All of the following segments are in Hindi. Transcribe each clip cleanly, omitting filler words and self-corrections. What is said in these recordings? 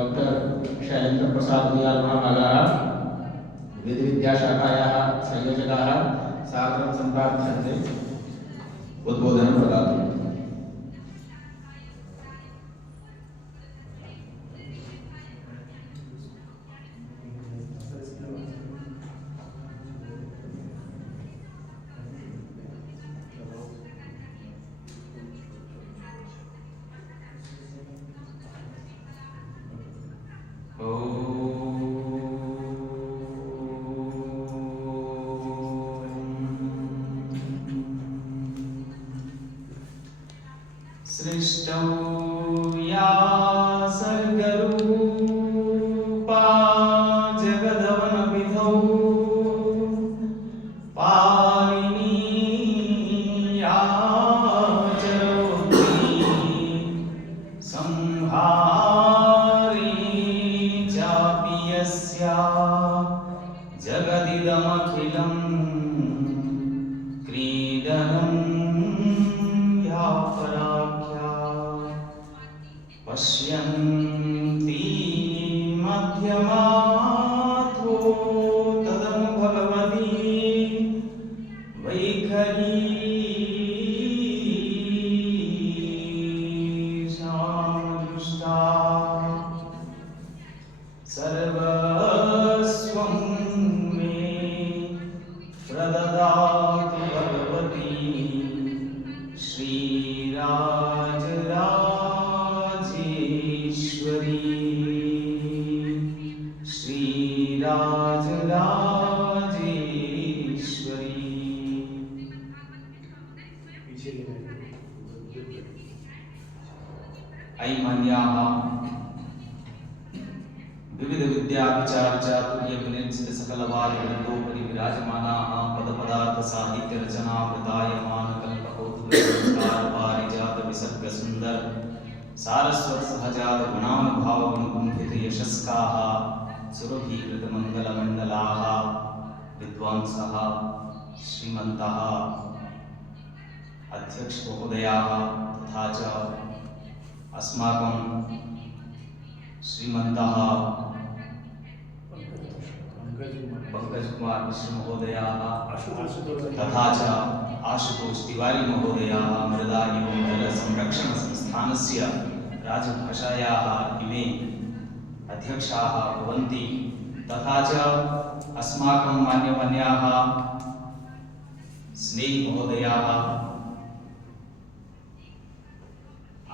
डॉक्टर शैलेन्द्र प्रसाद दयाल महाभागाः वेदविद्याशाखायाः संयोजकाः सादरं सम्प्रार्थ्यन्ते उद्बोधनं ददातु। सृष्टौ या सर्गरूपा जगदवनविधौ पाणिनी या चरोति संहारी चापि यस्या जगदिदमखिलं क्रीडनं या पराख्या पश्यन्ति मध्यमाथो तदनु भगवती वैखरी दृष्टा सर्वस्वं मे प्रददातु भगवती श्रीराजराजेश्वरी श्रीराजराजेश्वरी। ऐमान्याः विविध विद्या विचार चातुर्य विनिर्जित सकलवादिवृंदोपरि विराजमानाः पदपदार्थ साहित्य रचना वृतायमान कल्पकोटुकार पारिजात विसर्ग सुंदर सारस्वत सहजात गुणानुभाव गुणकुंभित यशस्काः सुरभीकृत मंगल मंडलाः विद्वांसः श्रीमन्तः अध्यक्ष महोदयाः तथा च अस्माकं श्रीमन्तः पंकज कुमार मिश्र महोदयाः तथा च आशुतोष तिवारी महोदयाः मृदा एवं जल संरक्षण संस्थानस्य राजभाषायाः इमे अध्यक्षाः भवन्ति तथा च अस्माकं मान्यमान्याः स्नेही महोदयाः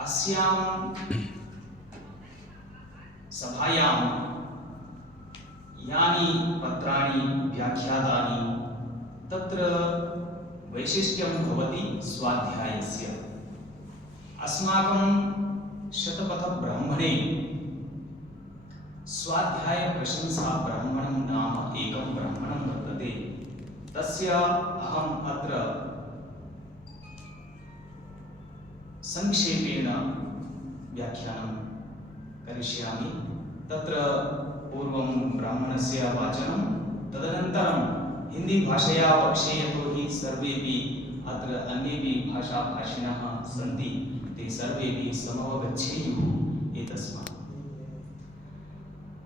अस्यां सभायां यानि पत्राणि व्याख्यातानि तत्र वैशिष्ट्यं भवति स्वाध्यायस्य। अस्माकं शतपथब्राह्मणे स्वाध्याय प्रशंसा ब्राह्मणं नाम एकं ब्राह्मणं वर्तते। तस्य अहम् अत्र संक्षेपेण व्याख्यानं करिष्यामि। तत्र पूर्वं ब्राह्मणस्य वाचनं तदनन्तरं हिंदी भाषया वक्ष्ये यतोहि सर्वेपि अत्र अन्येपि भाषाभाषिणः सन्ति ते सर्वेपि समवगच्छेयुः एतस्मात्।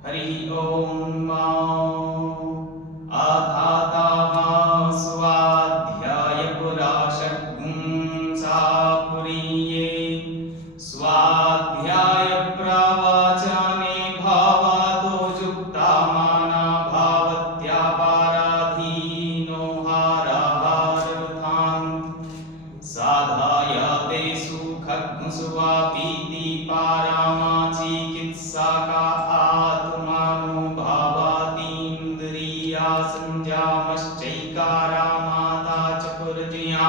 हरि ओम आधाताः स्वाध्याय पुराशक्पुंसापुरीये स्वाध्याय प्रवाचने भावातो जुक्ता माना भावत्यापाराधीनो हाराहारथान् साधाय ते सुखग्नसुवापीति पारामा चिकित्साका आत्मानो भावातीन्द्रिया संजामश्चैकारा माता च पुरजया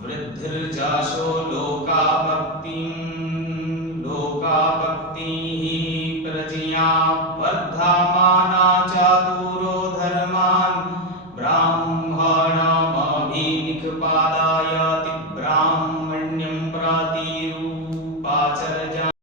वृद्धिर्जाशो